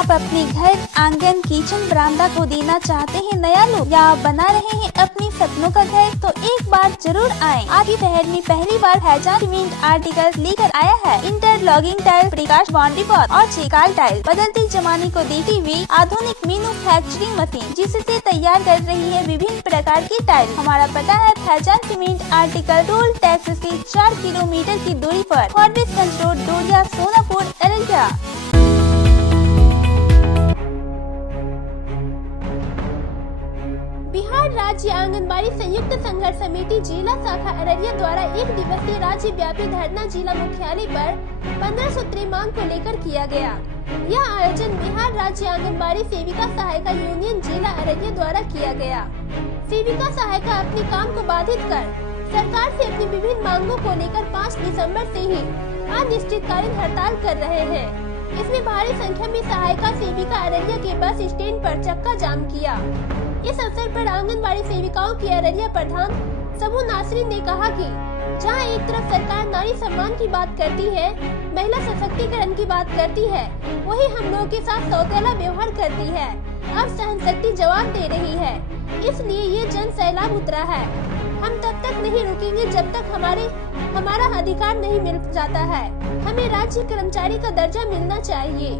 आप अपने घर, आंगन, किचन, बरामदा को देना चाहते हैं नया लुक या बना रहे हैं अपने सपनों का घर, तो एक बार जरूर आएं। आपके शहर में पहली बार फैजान सीमेंट आर्टिकल्स लेकर आया है interlocking tile, precast boundary wall और चिकाल टाइल। बदलते जमाने को देखते हुए आधुनिक मैन्युफैक्चरिंग मशीन जिससे तैयार कर रही है विभिन्न प्रकार की टाइल। हमारा पता है Faizan cement article toll tax से 4 किलोमीटर की दूरी पर, फॉरबिसगंज रोड, डोरिया, सोनापुर, अररिया। बिहार राज्य आंगनबाड़ी संयुक्त संघर्ष समिति जिला शाखा अररिया द्वारा 1 दिवसीय राज्य व्यापी धरना जिला मुख्यालय पर 15 सूत्री मांग को लेकर किया गया। यह आयोजन बिहार राज्य आंगनबाड़ी सेविका सहायिका यूनियन जिला अररिया द्वारा किया गया। सेविका सहायिका अपने काम को बाधित कर सरकार से अपनी विभिन्न मांगों को लेकर 5 दिसंबर से ही अनिश्चितकालीन हड़ताल कर रहे हैं। इसमें भारी संख्या में सहायिका सेविका अररिया के बस स्टैंड पर चक्का जाम किया। इस अवसर पर आंगनबाड़ी सेविकाओं की अररिया प्रधान सबू नासरीन ने कहा कि जहां एक तरफ सरकार नारी सम्मान की बात करती है, महिला सशक्तिकरण की बात करती है, वही हम लोगों के साथ सौतेला व्यवहार करती है। अब सहनशक्ति जवाब दे रही है, इसलिए ये जन सैलाब उतरा है। हम तब तक नहीं रुकेंगे जब तक हमारा अधिकार नहीं मिल जाता है। हमें राज्य कर्मचारी का दर्जा मिलना चाहिए।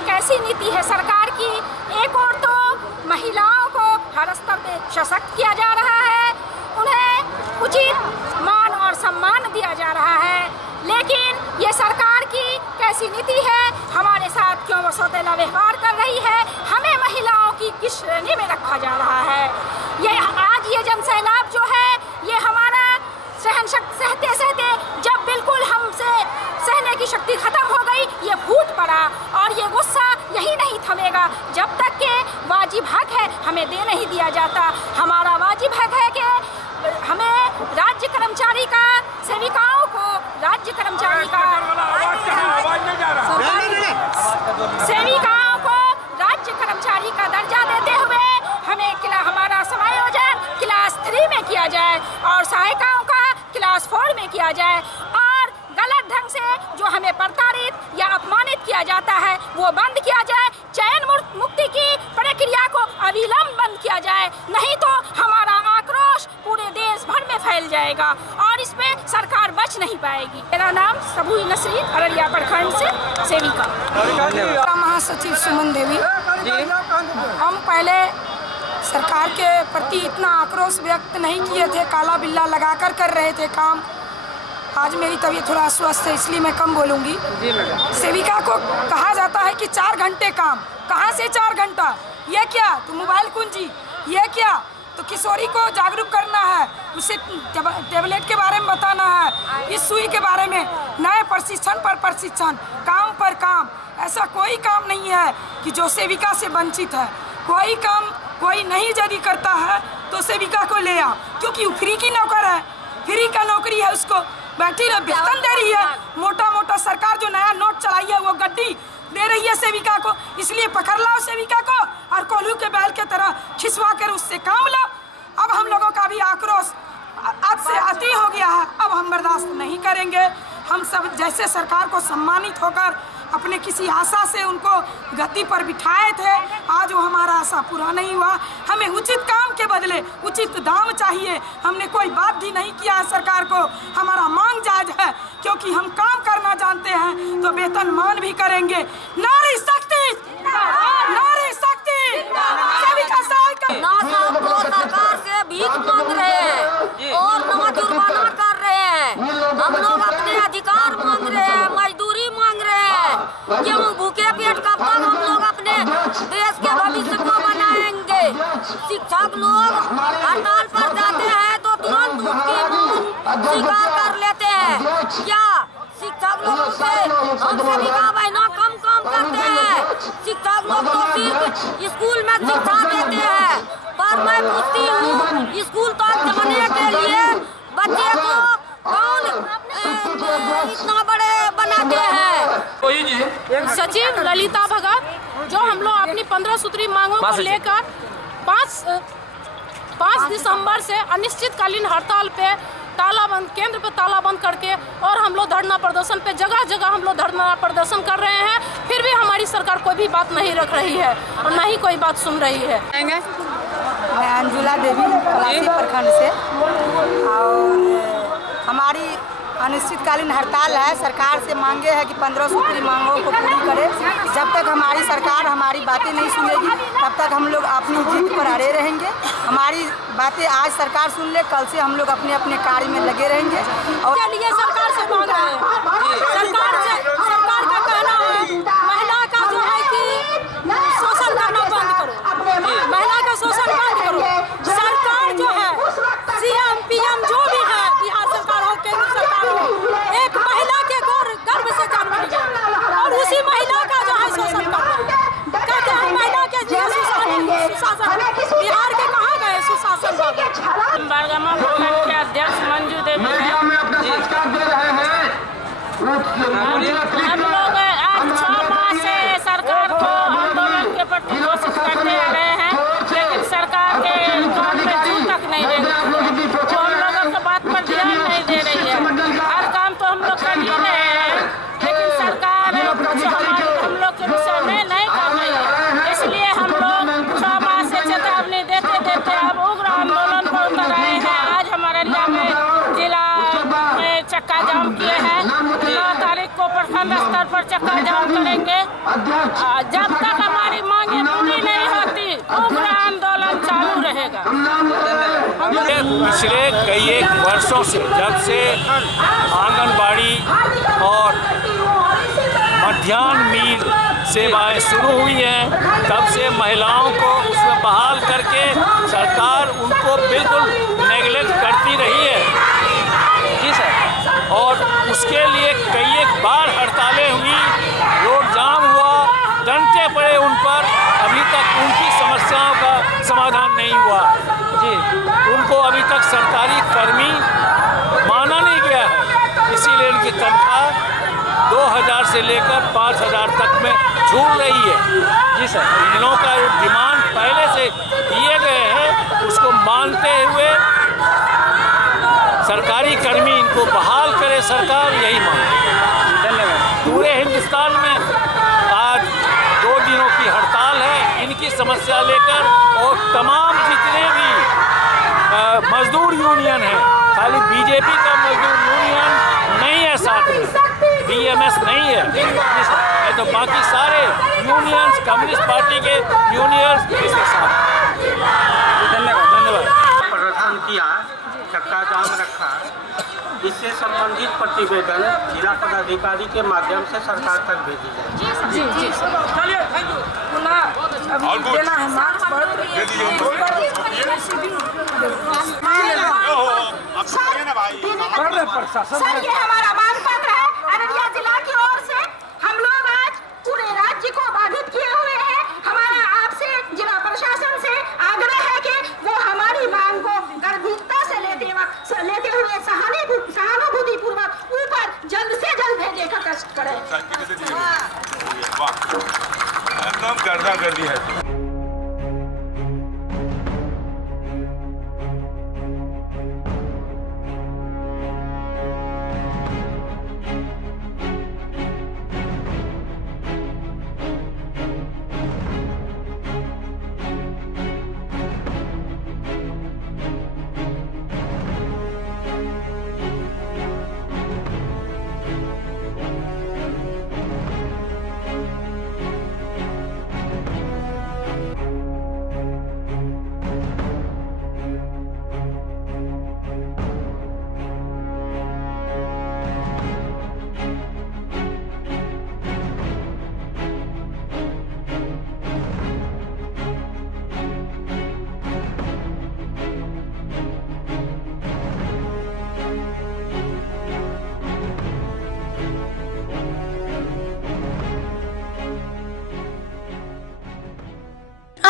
कैसी नीति है सरकार की। एक और तो महिलाओं को हर स्तर पे सशक्त किया जा रहा है, उन्हें उचित मान और सम्मान दिया जा रहा है, लेकिन ये सरकार की कैसी नीति है, हमारे साथ क्यों वो सौतेला व्यवहार कर रही है, हमें महिलाओं की किस श्रेणी में रखा जा रहा है। ये आज ये जन सैलाब जो है ये हमारा सहते सहते जब बिल्कुल हमसे सहने की शक्ति खत्म हो गई, ये फूट पड़ा और ये गुस्सा यही नहीं थमेगा जब तक के वाजिब हक है हमें दे नहीं दिया जाता। हमारा वाजिब हक है कि हमें राज्य कर्मचारी का, सेविकाओं को राज्य कर्मचारी का, सेविकाओं को राज्य कर्मचारी का दर्जा देते हुए हमें हमारा समायोजन क्लास 3 में किया जाए और सहायिकाओं का क्लास 4 में किया जाए और गलत ढंग से जो हमें प्रताड़ित या अपमानित किया जाता है वो बंद किया जाए। चयन मुक्ति की प्रक्रिया को अविलंब बंद किया जाए, नहीं तो हमारा आक्रोश पूरे देश भर में फैल जाएगा और इसमें सरकार बच नहीं पाएगी। मेरा नाम सबू नासरीन, अररिया प्रखंड से सेविका। महासचिव सुमन देवी। हम पहले सरकार के प्रति इतना आक्रोश व्यक्त नहीं किए थे, काला बिल्ला लगाकर कर रहे थे काम। आज मेरी तबीयत थोड़ा अस्वस्थ है इसलिए मैं कम बोलूँगी। सेविका को कहा जाता है कि 4 घंटे काम, कहाँ से 4 घंटा? ये क्या तो मोबाइल कुंजी, ये क्या तो किशोरी को जागरूक करना है, उसे टेबलेट के बारे में बताना है, इस सुई के बारे में, नए प्रशिक्षण पर प्रशिक्षण, काम पर काम। ऐसा कोई काम नहीं है कि जो सेविका से वंचित है। कोई काम कोई नहीं यदि करता है तो सेविका को ले आओ, क्योंकि वो फ्री की नौकर है, फ्री का नौकरी है, उसको बैठी वेतन दे रही है। मोटा मोटा सरकार जो नया नोट चलाई है वो गड्डी दे रही है सेविका को, इसलिए पकड़ लाओ सेविका को और कोल्हू के बैल के तरह खिंचवा कर उससे काम लो। अब हम लोगों का भी आक्रोश आज से अति हो गया है, अब हम बर्दाश्त नहीं करेंगे। हम सब जैसे सरकार को सम्मानित होकर अपने किसी आशा से उनको गति पर बिठाए थे, आज वो हमारा आशा पूरा नहीं हुआ। हमें उचित काम के बदले उचित दाम चाहिए। हमने कोई बात भी नहीं किया है सरकार को, हमारा मांग जायज है, क्योंकि हम काम करना जानते हैं तो वेतन मान भी करेंगे। नारी शक्ति, नारी शक्ति, सेविका सहायिका। ना सबको सरकार से भीख मांग रहे हैं और ना जुर्माना कर रहे हैं। हम लोग अपने अधिकार मांग रहे हैं, मजदूरी मांग रहे हैं। क्यों भूखे पेट कब तक हम लोग अपने देश के भविष्य को बनाएंगे? शिक्षक लोग हड़ताल पर जाते हैं तो तुरंत उसकी मांग स्वीकार कर लेते हैं। क्या शिक्षक लोगों से हम सेविका बहना कम काम करते हैं? शिक्षक लोग तो सिर्फ स्कूल में शिक्षा देते हैं, पर मैं पूछती हूँ स्कूल तो जमाने के लिए बच्चे को कौन इतना बड़े बनाते हैं। सचिव ललिता भगत, जो हम लोग अपनी 15 सूत्री मांगों को लेकर 5 दिसंबर से अनिश्चितकालीन हड़ताल पे तालाबंद केंद्र पे तालाबंद करके और हम लोग धरना प्रदर्शन पे जगह जगह हम लोग धरना प्रदर्शन कर रहे हैं, फिर भी हमारी सरकार कोई भी बात नहीं रख रही है और न ही कोई बात सुन रही है। मैं अंजुला देवी पलासी प्रखंड से, और हमारी अनिश्चितकालीन हड़ताल है। सरकार से मांगे है कि 15 सूत्री मांगों को पूरी करे। जब तक हमारी सरकार हमारी बातें नहीं सुनेगी तब तक हम लोग अपनी जिद पर अड़े रहेंगे। हमारी बातें आज सरकार सुन ले, कल से हम लोग अपने अपने कार्य में लगे रहेंगे। और के लिए सरकार से मांग रहे हैं, सरकार का कहना है महिला का जो है कि शोषण करना बंद करो, महिला का शोषण बंद करो। सरकार जो है CM PM जो भी है, बिहार सरकार हो केंद्र सरकार हो, एक महिला के गर्भ से जन्म लिया और उसी महिला का जो है शोषण कर रहे हैं। कहते हैं महिला के सुशासन, बिहार के कहाँ गए सुशासन बाबू। बरगमा प्रखंड के अध्यक्ष मंजू देवी हैं। हम लोग आज 6 माह से सरकार को आंदोलन के प्रति घोषित करते आ रहे हैं, लेकिन सरकार के काम में जूं तक नहीं दे रही, जो हम लोगों की बात पर ध्यान नहीं दे रही है। हर काम तो हम लोग कर ही रहे हैं, लेकिन सरकार हम लोग के विषय में नहीं कर रही है। इसलिए हम लोग 6 माह से चेतावनी देते देते अब उग्र आंदोलन पर उतर आए हैं। आज हमारे अररिया में जिला में चक्का जाम किए हैं। 9 तारीख को प्रखंड स्तर पर चक्का जाम करेंगे। जब तक हमारी मांगे पूरी नहीं होती उग्र आंदोलन चालू रहेगा। पिछले कई एक वर्षों से, जब से आंगनबाड़ी और मध्याह्न मील सेवाएं शुरू हुई हैं, तब से महिलाओं को उसमें बहाल करके सरकार उनको बिल्कुल नेगलेक्ट करती रही है। जी सर। और उसके लिए कई एक बार हड़तालें हुई, रोड जाम हुआ, डंटे पड़े उन पर, अभी तक उनकी समस्याओं का समाधान नहीं हुआ। जी, उनको अभी तक सरकारी कर्मी माना नहीं गया है, इसीलिए उनकी तनख्वाह 2000 से लेकर 5000 तक में झूल रही है। जी सर। इन लोगों का डिमांड पहले से दिए गए हैं, उसको मानते हुए सरकारी कर्मी इनको बहाल करे सरकार, यही मांग। धन्यवाद। पूरे हिंदुस्तान में आज 2 दिनों की हड़ताल है इनकी समस्या लेकर, और तमाम जितने भी मजदूर यूनियन हैं, खाली बीजेपी का मजदूर यूनियन नहीं है साथ में, BMS नहीं है, तो बाकी सारे यूनियंस, कम्युनिस्ट पार्टी के यूनियंस इसके साथ। धन्यवाद। प्रदर्शन किया, चक्का जाम रखा, इससे संबंधित प्रतिवेदन जिला पदाधिकारी के माध्यम से सरकार तक भेजी जाए। जी चलिए, थैंक यू। अभी देना है मार्च सर, ये हमारा मांग पत्र है अररिया जिला की ओर से। हम लोग आज पूरे राज्य को बाधित किए हुए हैं। हमारा आपसे जिला प्रशासन से आग्रह है कि वो हमारी मांग को गंभीरता से लेते हुए सहानुभूति पूर्वक ऊपर जल्द से जल्द भेजने का कष्ट करें। एकदम गर्दा गर्दी है।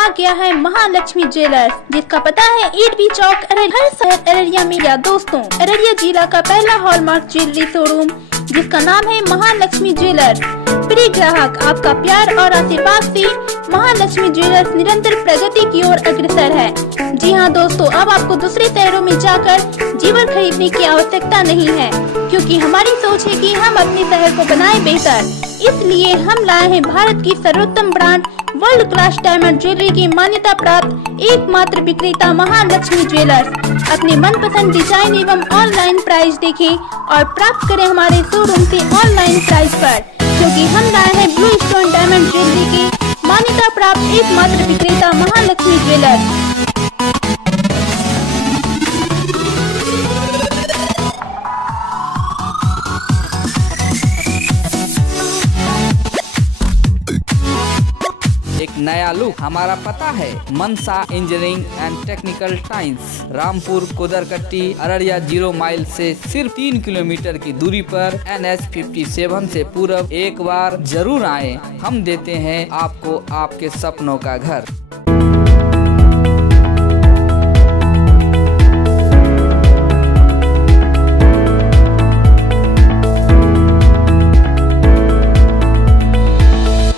आ गया है महालक्ष्मी ज्वेलर्स, जिसका पता है ईटबी चौक अररिया में। या दोस्तों, अररिया जिला का पहला हॉलमार्क ज्वेलरी शोरूम जिसका नाम है महालक्ष्मी ज्वेलर्स। प्रिय ग्राहक, आपका प्यार और आशीर्वाद से महालक्ष्मी ज्वेलर्स निरंतर प्रगति की ओर अग्रसर है। जी हाँ दोस्तों, अब आपको दूसरे शहरों में जाकर जेवर खरीदने की आवश्यकता नहीं है, क्योंकि हमारी सोच है कि हम अपने शहर को बनाए बेहतर। इसलिए हम लाए हैं भारत की सर्वोत्तम brand world class diamond jewellery की मान्यता प्राप्त एकमात्र विक्रेता महालक्ष्मी ज्वेलर्स। अपने मनपसंद डिजाइन एवं ऑनलाइन प्राइस देखें और प्राप्त करें हमारे शोरूम से ऑनलाइन प्राइस पर, क्योंकि हम लाए हैं ब्लू स्टोन डायमंड ज्वेलरी की मान्यता प्राप्त एकमात्र विक्रेता महालक्ष्मी ज्वेलर्स। एक नया लुक। हमारा पता है Mansa engineering and technical science, Rampur Kudarkatti, Araria 0 mile से सिर्फ 3 किलोमीटर की दूरी पर NH 57 से पूर्व। एक बार जरूर आए, हम देते हैं आपको आपके सपनों का घर।